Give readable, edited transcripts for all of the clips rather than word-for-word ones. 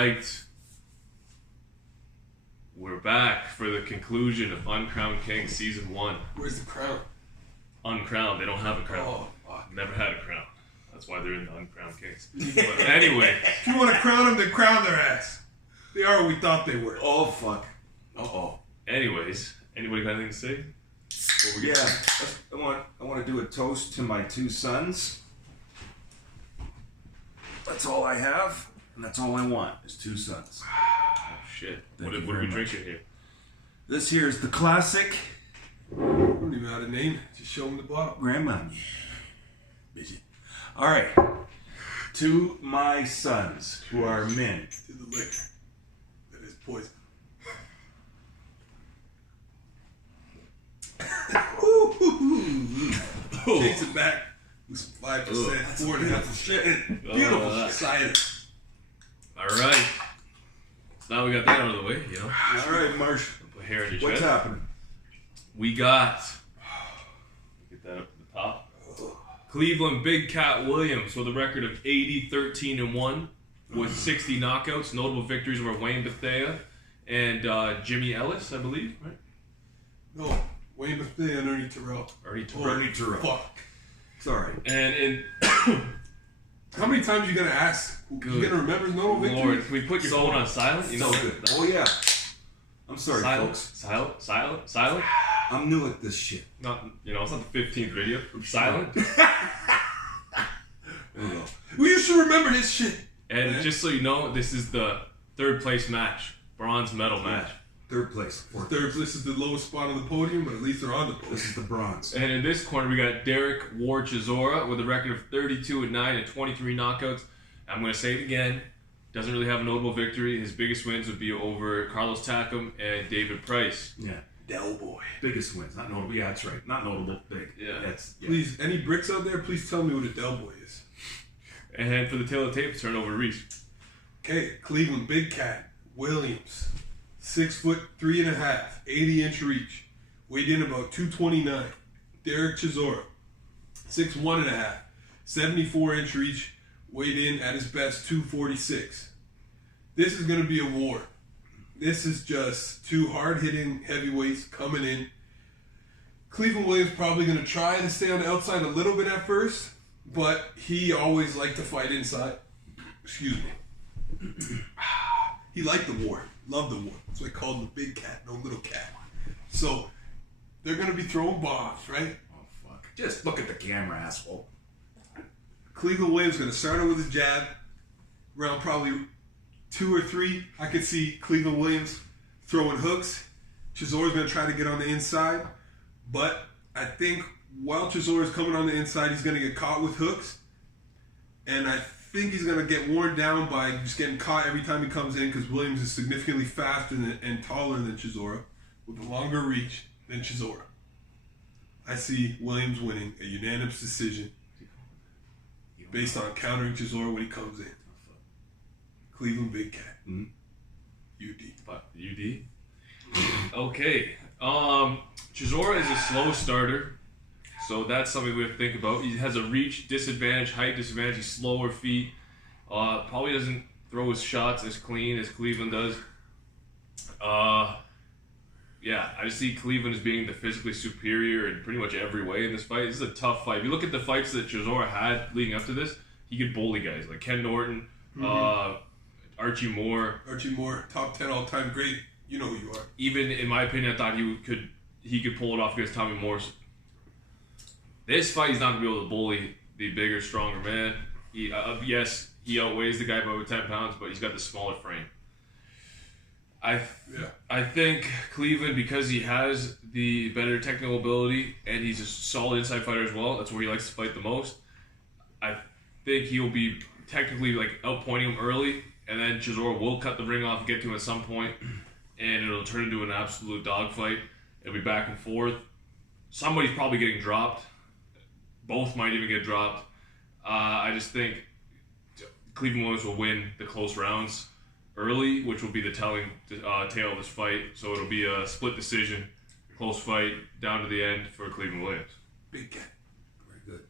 right. We're back for the conclusion of Uncrowned Kings Season 1. Where's the crown? Uncrowned. They don't have a crown. Oh, fuck. Never had a crown. That's why they're in the Uncrowned Kings. But anyway. If you want to crown them, then crown their ass. They are what we thought they were. Oh, fuck. Uh-oh. Anyways, anybody got anything to say? I want to do a toast to my 2 sons. That's all I have, and that's all I want is 2 sons. Oh, shit. What are we drinking here? This here is the classic. I don't even know how to name it. Just show them the bottle. Grandma. Busy. All right. To my sons, who are men. To the liquor that is poison. Takes it back. With some 5%, 4.5%. Beautiful cider. Alright. So now we got that out of the way, you know. All right, Marsh. Put hair in your What's chest. happening? We got. Get that up to the top. Cleveland Big Cat Williams with a record of 80-13-1 with 60 knockouts. Notable victories over Wayne Bethea and Jimmy Ellis, I believe, right? No, Wayne Bethea and Ernie Terrell. Ernie Terrell. Fuck. Sorry. And in how many times are you gonna ask? You gonna remember his notable victory? Lord, can we put your phone on silent? You know, So good. Oh, yeah. I'm sorry, folks. Silent. I'm new at this shit. Not, you know, it's not the 15th video. Silent. We used to remember his shit. And just so you know, this is the 3rd place match, bronze medal match. 3rd place. 3rd place is the lowest spot on the podium, but at least they're on the podium. This is the bronze. And in this corner, we got Derek War Chisora with a record of 32-9 and 23 knockouts. I'm going to say it again. Doesn't really have a notable victory. His biggest wins would be over Carlos Takam and David Price. Yeah. Del Boy. Biggest wins. Not notable. Yeah, that's right. Not notable. Big. Yeah. Please, any bricks out there, please tell me what a Del Boy is. And for the tail of the tape, turn over to Reese. Okay, Cleveland Big Cat Williams. 6'3.5", 80-inch reach. Weighed in about 229. Derek Chisora. 6'1.5", 74-inch reach. Weighed in at his best 246. This is going to be a war. This is just 2 hard-hitting heavyweights coming in. Cleveland Williams probably going to try to stay on the outside a little bit at first, but he always liked to fight inside. Excuse me. He liked the war. Loved the war. That's why I called him the big cat, no little cat. So, they're going to be throwing bombs, right? Oh, fuck. Just look at the camera, asshole. Cleveland Williams going to start out with his jab. Round probably 2 or 3, I could see Cleveland Williams throwing hooks. Chisora's going to try to get on the inside. But I think while Chisora's coming on the inside, he's going to get caught with hooks. And I think he's going to get worn down by just getting caught every time he comes in because Williams is significantly faster and taller than Chisora with a longer reach than Chisora. I see Williams winning a unanimous decision based on countering Chisora when he comes in. Cleveland Big Cat. UD. Okay. Chisora is a slow starter, so that's something we have to think about. He has a reach disadvantage, height disadvantage. He's slower feet. Probably doesn't throw his shots as clean as Cleveland does. Yeah, I see Cleveland as being the physically superior in pretty much every way in this fight. This is a tough fight. If you look at the fights that Chisora had leading up to this, he could bully guys like Ken Norton, Archie Moore. Archie Moore, top 10 all-time great. You know who you are. Even in my opinion, I thought he could pull it off against Tommy Morrison. This fight, he's not going to be able to bully the bigger, stronger man. Yes, he outweighs the guy by about 10 pounds, but he's got the smaller frame. I think Cleveland, because he has the better technical ability and he's a solid inside fighter as well, that's where he likes to fight the most. I think he'll be technically like outpointing him early, and then Chisora will cut the ring off and get to him at some point, and it'll turn into an absolute dogfight. It'll be back and forth. Somebody's probably getting dropped. Both might even get dropped. I just think Cleveland Williams will win the close rounds early, which will be the telling tale of this fight. So it'll be a split decision, close fight, down to the end for Cleveland Williams. Big Cat. Very good.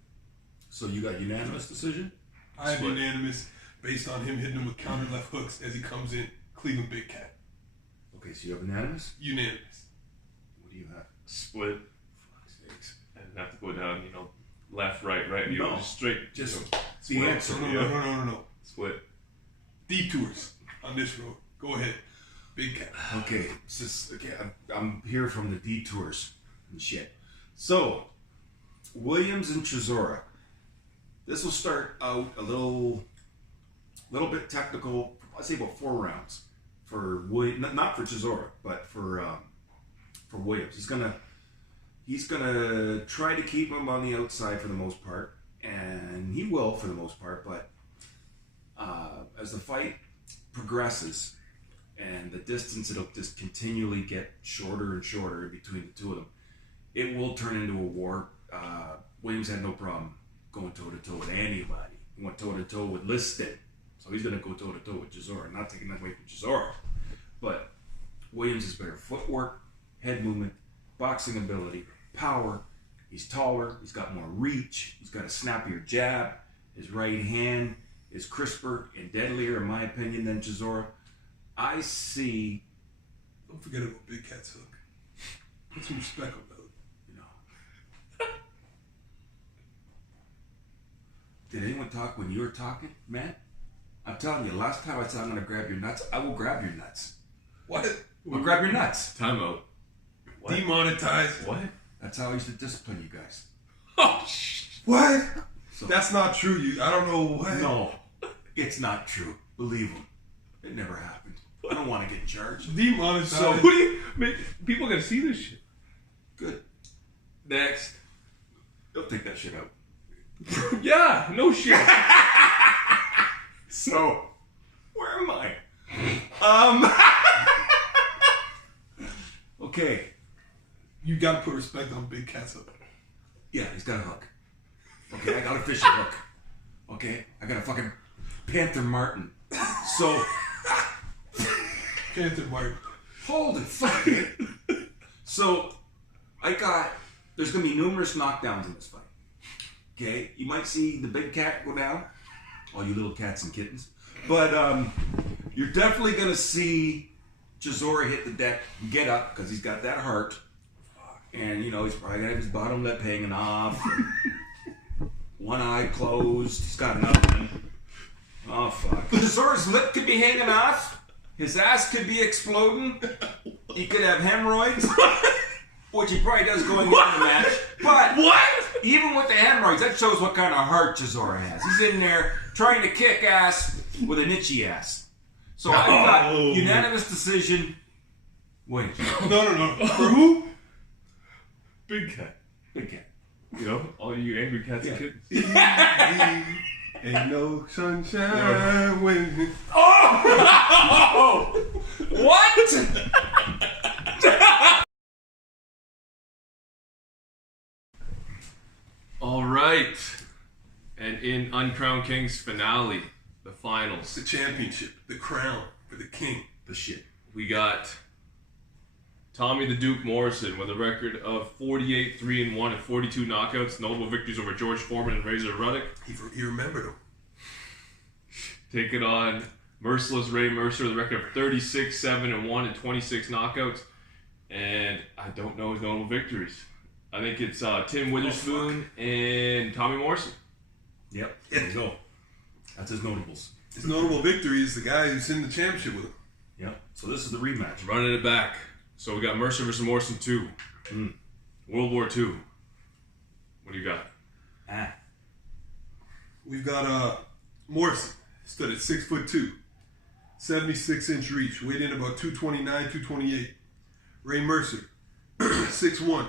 So you got unanimous decision? I have unanimous. based on him hitting him with counter left hooks as he comes in. Cleveland Big Cat. Okay, so you have unanimous? Unanimous. What do you have? Split. Fuck's sakes. I didn't have to go down, left, right, No. just straight. Just the Split. answer. No. Split. Detours on this road. Go ahead. Big Cat. Okay, I'm here from the detours and shit. So, Williams and Chisora. This will start out a little bit technical. I'd say about 4 rounds for Williams, not for Chisora, but for Williams. He's gonna try to keep him on the outside for the most part, and he will for the most part. But as the fight progresses and the distance, it'll just continually get shorter and shorter between the two of them. It will turn into a war. Williams had no problem going toe-to-toe with anybody. He went toe-to-toe with Liston. So he's going to go toe-to-toe with Chisora. Not taking that away from Chisora. But Williams has better footwork, head movement, boxing ability, power. He's taller. He's got more reach. He's got a snappier jab. His right hand is crisper and deadlier, in my opinion, than Chisora. I see... Don't forget about Big Cat's hook. Put some respect on that. Did anyone talk when you were talking, man? I'm telling you, last time I said I'm going to grab your nuts, I will grab your nuts. What? I'll grab your nuts. Time out. What? Demonetized. What? That's how I used to discipline you guys. Oh, shit. What? So, That's not true. I don't know what. no, it's not true. Believe him. It never happened. I don't want to get charged. Demonetized. So, who do you... People are going to see this shit. Good. Next. They'll take that shit out. Yeah, no shit. So, where am I? Okay. You got to put respect on Big Cat's hook. Yeah, he's got a hook. Okay, I got a fishing hook. Okay, I got a fucking Panther Martin. So, Panther Martin. hold it, fuck it. So, there's going to be numerous knockdowns in this fight. Okay, you might see the Big Cat go down, all you little cats and kittens. But you're definitely going to see Chisora hit the deck, get up, because he's got that heart. And, he's probably got his bottom lip hanging off. One eye closed. He's got nothing. Oh, fuck. Chisora's lip could be hanging off. His ass could be exploding. He could have hemorrhoids. Which he probably does going into the match. But even with the hemorrhoids, that shows what kind of heart Chisora has. He's in there trying to kick ass with an itchy ass. So I've got unanimous decision. Wait. No. For who? Big Cat. Big Cat. All you angry cats and kittens. Ain't no sunshine when... Oh! What? All right. And in Uncrowned Kings finale, the finals, The championship. The crown for the king. The shit. we got Tommy the Duke Morrison with a record of 48-3-1 and 42 knockouts. Notable victories over George Foreman and Razor Ruddock. He remembered him. Taking on Merciless Ray Mercer with a record of 36-7-1 and 26 knockouts. And I don't know his notable victories. I think it's Tim Witherspoon and Tommy Morrison. Yep. There you go. That's his notables. His notable victory is the guy who's in the championship with him. Yep. So this is the rematch. Running it back. So we got Mercer versus Morrison 2. World War II. What do you got? We've got Morrison, stood at 6'2", 76-inch reach, weighed in about 229, 228. Ray Mercer, 6'1",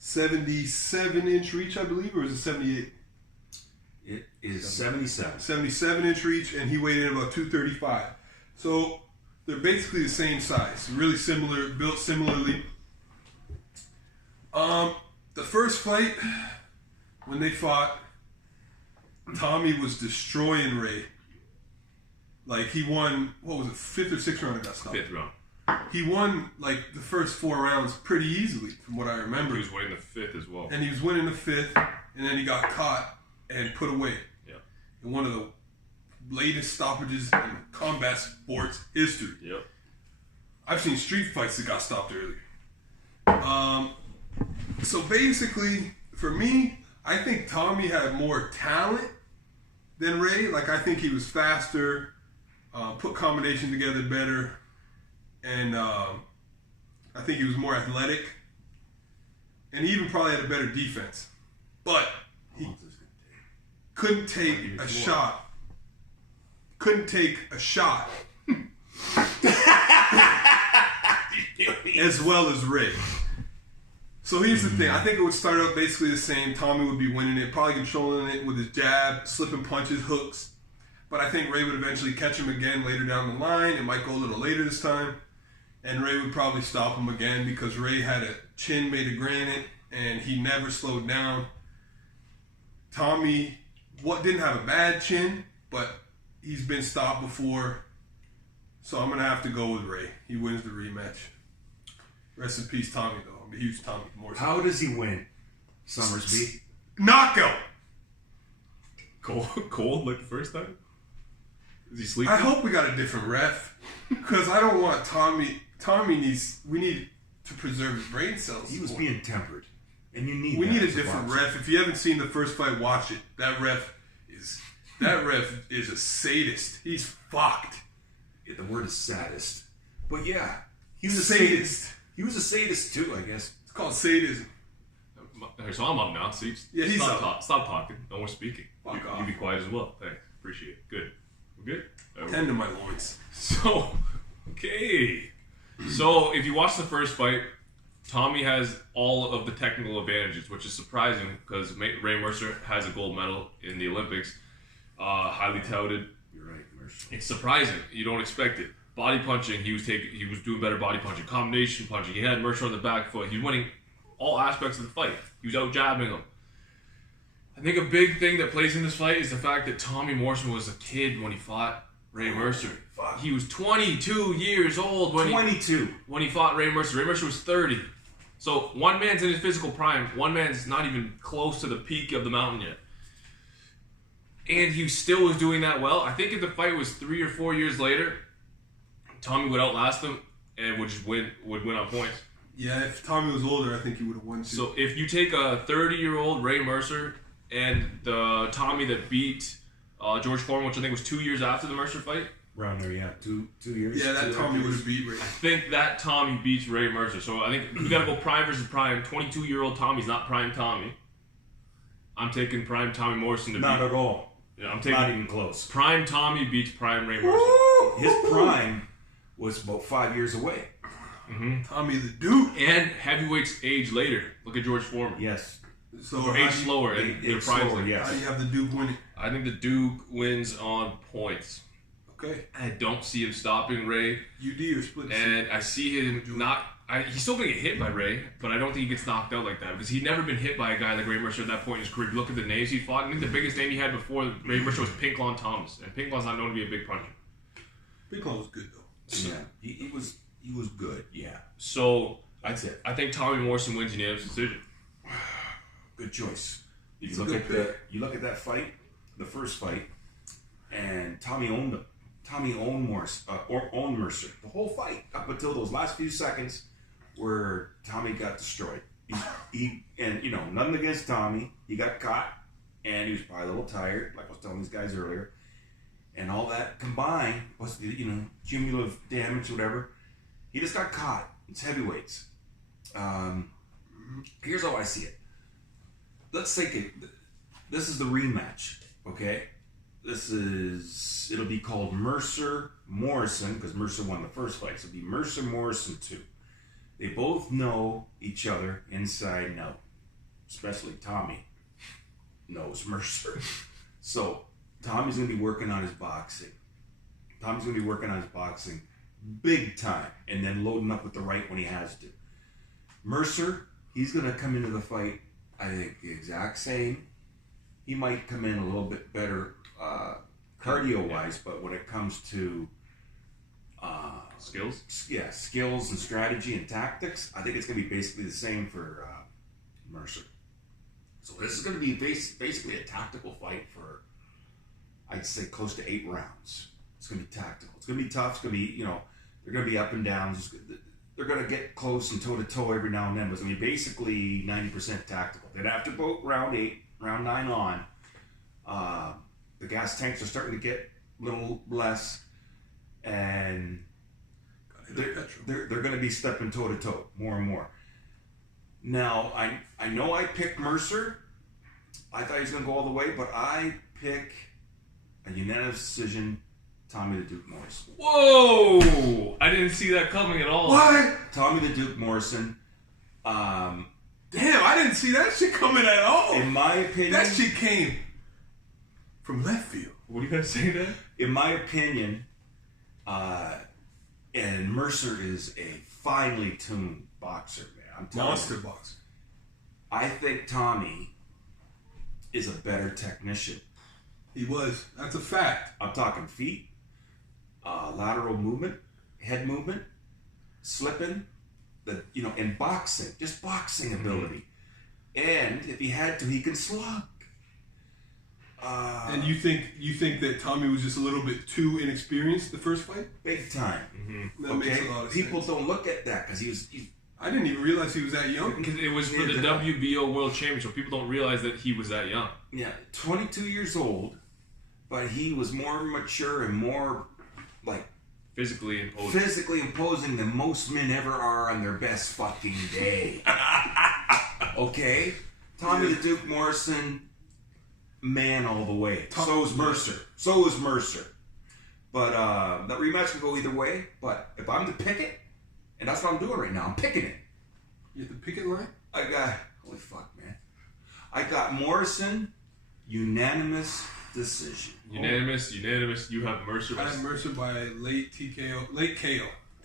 77-inch reach, I believe, or is it 78? It is 77. 77-inch reach, and he weighed in about 235. So they're basically the same size, really similar, built similarly. The first fight, when they fought, Tommy was destroying Ray. Like, he won, what was it, 5th or 6th round? I got stopped. 5th round. He won, like, the first 4 rounds pretty easily, from what I remember. He was winning the 5th as well. And he was winning the 5th, and then he got caught and put away. Yeah. In one of the latest stoppages in combat sports history. Yep. I've seen street fights that got stopped earlier. So basically, for me, I think Tommy had more talent than Ray. Like, I think he was faster, put combination together better, and I think he was more athletic. And he even probably had a better defense. But he couldn't take a shot. Couldn't take a shot as well as Ray. So here's the thing. I think it would start out basically the same. Tommy would be winning it, probably controlling it with his jab, slipping punches, hooks. But I think Ray would eventually catch him again later down the line. It might go a little later this time. And Ray would probably stop him again because Ray had a chin made of granite and he never slowed down. Tommy didn't have a bad chin, but he's been stopped before. So I'm going to have to go with Ray. He wins the rematch. Rest in peace, Tommy, though. I'm a huge Tommy Morrison. How does he win, Summersby? Knockout! Cold like the first time? Is he sleeping? I hope we got a different ref. Because I don't want Tommy. We need to preserve his brain cells. He was being tempered. And you need We that need a as different boxer. ref. If you haven't seen the first fight, watch it. That ref is a sadist. He's fucked. Yeah, the word is saddest. But yeah, he was a Sadist. He was a sadist too, I guess. It's called sadism. So I'm up now. See, Yeah, he's stop, up. Stop talking. No more speaking. Fuck You off. be quiet as well. Thanks. Appreciate it. Good. We're good? Tend to my loins. So, okay. So, if you watch the first fight, Tommy has all of the technical advantages, which is surprising because Ray Mercer has a gold medal in the Olympics. Highly touted. You're right, Mercer. It's surprising. You don't expect it. Body punching, he was doing better body punching. Combination punching, he had Mercer on the back foot. He was winning all aspects of the fight. He was out jabbing him. I think a big thing that plays in this fight is the fact that Tommy Morrison was a kid when he fought Ray Mercer. Fuck. He was 22 years old when 22. when he fought Ray Mercer. Ray Mercer was 30. So one man's in his physical prime. One man's not even close to the peak of the mountain yet. And he still was doing that well. I think if the fight was 3 or 4 years later, Tommy would outlast him and would win on points. Yeah, if Tommy was older, I think he would have won too. So if you take a 30-year-old Ray Mercer and the Tommy that beat George Foreman, which I think was 2 years after the Mercer fight, Around there, yeah. 2 years. yeah, that 2 Tommy years. would have beat Ray. I think that Tommy beats Ray Mercer. So I think we gotta go prime versus prime. 22-year-old Tommy's not prime Tommy. I'm taking prime Tommy Morrison to Not beat. at all. Yeah, I'm Not taking even close. prime Tommy beats prime Ray Mercer. His prime was about 5 years away. Tommy the Duke. And heavyweights age later. Look at George Foreman. Yes. So Or how age do you- slower. And their It's primes slower, like- yes. How do you have the Duke winning? I think the Duke wins on points. Okay. I don't see him stopping Ray. UD or split. And I see him not. He's still going to get hit by Ray, but I don't think he gets knocked out like that because he'd never been hit by a guy like Ray Mercer at that point in his career. Look at the names he fought. I think the biggest name he had before Ray Mercer was Pinklon Thomas, and Pinklon's not known to be a big puncher. Big Claw was good though. Yeah. He was good. Yeah. So That's it. I think Tommy Morrison wins unanimous decision. Good choice. It's You a look good at you look at that fight, the first fight, and Tommy owned him. Tommy owned owned Mercer the whole fight up until those last few seconds where Tommy got destroyed. He and nothing against Tommy. He got caught and he was probably a little tired, like I was telling these guys earlier. And all that combined was cumulative damage, whatever. He just got caught. It's heavyweights. Here's how I see it. Let's take it. This is the rematch, okay? It'll be called Mercer Morrison because Mercer won the first fight. So it'll be Mercer Morrison 2. They both know each other inside and out. Especially Tommy knows Mercer. So Tommy's going to be working on his boxing. Tommy's going to be working on his boxing big time and then loading up with the right when he has to. Mercer, he's going to come into the fight, I think, the exact same. He might come in a little bit better cardio-wise, but when it comes to Skills? skills and strategy and tactics, I think it's going to be basically the same for Mercer. So this is going to be basically a tactical fight for, I'd say close to 8 rounds. It's going to be tactical. It's going to be tough. It's going to be, they're going to be up and downs. They're going to get close and toe-to-toe every now and then, but it's going to be basically 90% tactical. Then after about round 8, round 9 on, the gas tanks are starting to get a little less, and they're going to be stepping toe-to-toe more and more. Now, I know I picked Mercer. I thought he was going to go all the way, but I pick a unanimous decision, Tommy the Duke Morrison. Whoa! I didn't see that coming at all. What? Tommy the Duke Morrison. Damn, I didn't see that shit coming at all. In my opinion... That shit came from left field. What are you going to say there? In my opinion, and Mercer is a finely tuned boxer, man. I'm telling Monster you. boxer. I think Tommy is a better technician. He was. That's a fact. I'm talking feet, lateral movement, head movement, slipping, and boxing, just boxing ability. And if he had to, he can slug. And you think that Tommy was just a little bit too inexperienced the first fight? Big time. Mm-hmm. That makes a lot of People sense. don't look at that because he's I didn't even realize he was that young. Because it was for the WBO World Championship. People don't realize that he was that young. Yeah, 22 years old, but he was more mature and more like Physically imposing than most men ever are on their best fucking day. Okay? Tommy the Duke Morrison, man all the way. So is Mercer. But that rematch can go either way. But if I'm to pick it, and that's what I'm doing right now, I'm picking it. You at the picket line? I got, holy fuck, man. I got Morrison, unanimous decision. Unanimous. You have Mercer. I have Mercer by late KO.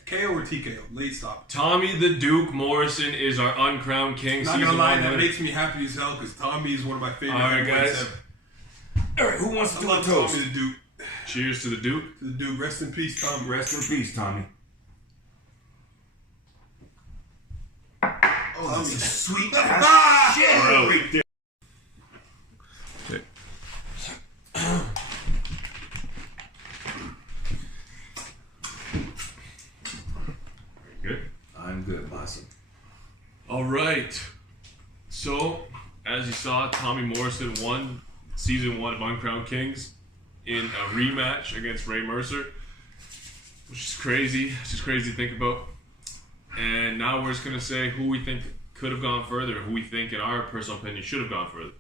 KO or TKO? Late stop. Tommy the Duke Morrison is our Uncrowned Kings. Not gonna lie, that winner. makes me happy as hell because Tommy is one of my favorite. All right, heavyweights guys. ever. All right, who wants to do I a love toast? Tommy the Duke. Cheers to the Duke. The Duke. Rest in peace, Tommy. Rest in peace, Tommy. Oh, Tommy. this is sweet ass shit Bro. right there. Good. I'm good, Bossy. All right. So, as you saw, Tommy Morrison won season 1 of Uncrowned Kings in a rematch against Ray Mercer, which is crazy. It's just crazy to think about. And now we're just going to say who we think could have gone further, who we think, in our personal opinion, should have gone further.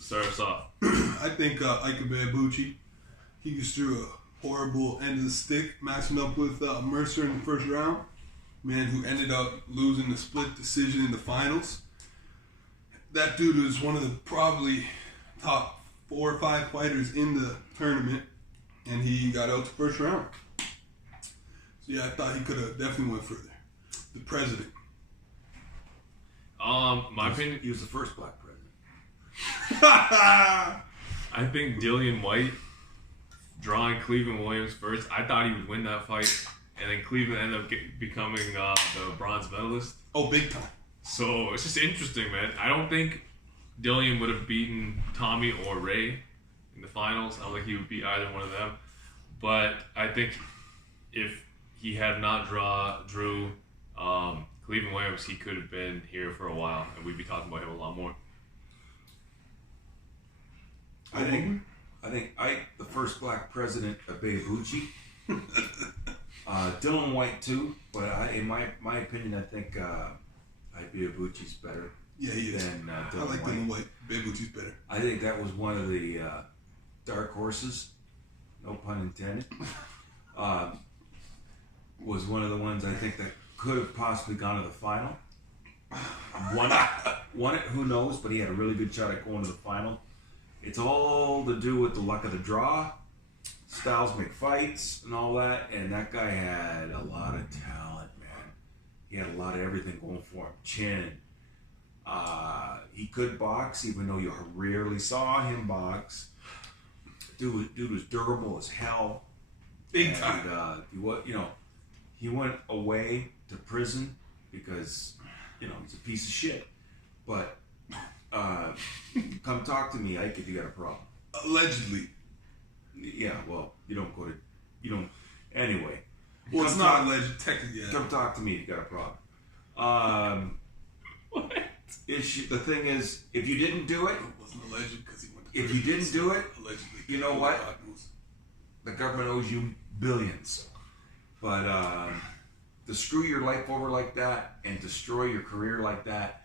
Start us off. I think Ike Ibeabuchi, he just threw a horrible end of the stick, matching up with Mercer in the first round. Man, who ended up losing the split decision in the finals. That dude was one of the probably top 4 or 5 fighters in the tournament, and he got out the first round. So yeah, I thought he could have definitely went further. The president. My opinion, He was the first black president. I think Dillian White drawing Cleveland Williams first. I thought he would win that fight, and then Cleveland ended up becoming the bronze medalist. Oh, big time. So it's just interesting, man. I don't think Dillian would have beaten Tommy or Ray in the finals. I don't think he would beat either one of them. But I think if he had not drew Cleveland Williams, he could have been here for a while, and we'd be talking about him a lot more. I think Ike, the first black president of Ibeabuchi. Dylan White too, but in my opinion, I think Ibeabuchi's better. Yeah, he is. Than I Dylan like White. Dylan White. Ibeabuchi's better. I think that was one of the dark horses, no pun intended. Was one of the ones I think that could have possibly gone to the final. Won it, who knows, but he had a really good shot at going to the final. It's all to do with the luck of the draw. Styles make fights and all that, and that guy had a lot of talent, man. He had a lot of everything going for him. Chin. He could box, even though you rarely saw him box. Dude was durable as hell. Big time. He went away to prison because, he's a piece of shit. But come talk to me, Ike, if you got a problem. Allegedly. Yeah, well, you don't go to, you don't. Anyway, Well, it's not alleged. Technically, yeah. come talk to me. You got a problem. What? The thing is, if you didn't do it, It wasn't alleged because he went to if prison. you didn't do it, Allegedly. you know what? God knows. the government owes you billions. But to screw your life over like that and destroy your career like that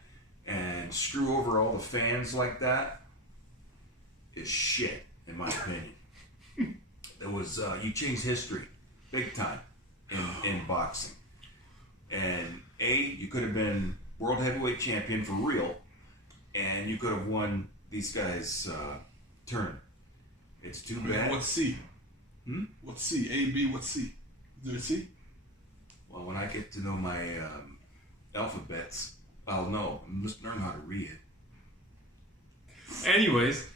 and screw over all the fans like that is shit, in my opinion. It was you changed history big time in boxing. And you could have been world heavyweight champion for real, and you could have won these guys' tournament. It's too bad. What's C? What's C? A, B, what's C? Is there a C? Well, when I get to know my alphabets, I'll know. I must learn how to read it. Anyways,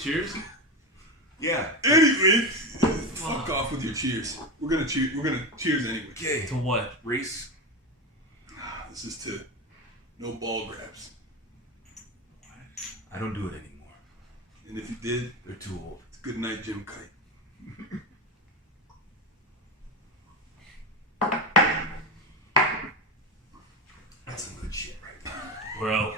cheers. Yeah. Anyway, fuck off with your cheers. We're gonna cheers anyway. Okay. To what? Reese. This is to no ball grabs. I don't do it anymore. And if you did, They're too old. it's good night, Jim Kite. That's some good shit right there. Well.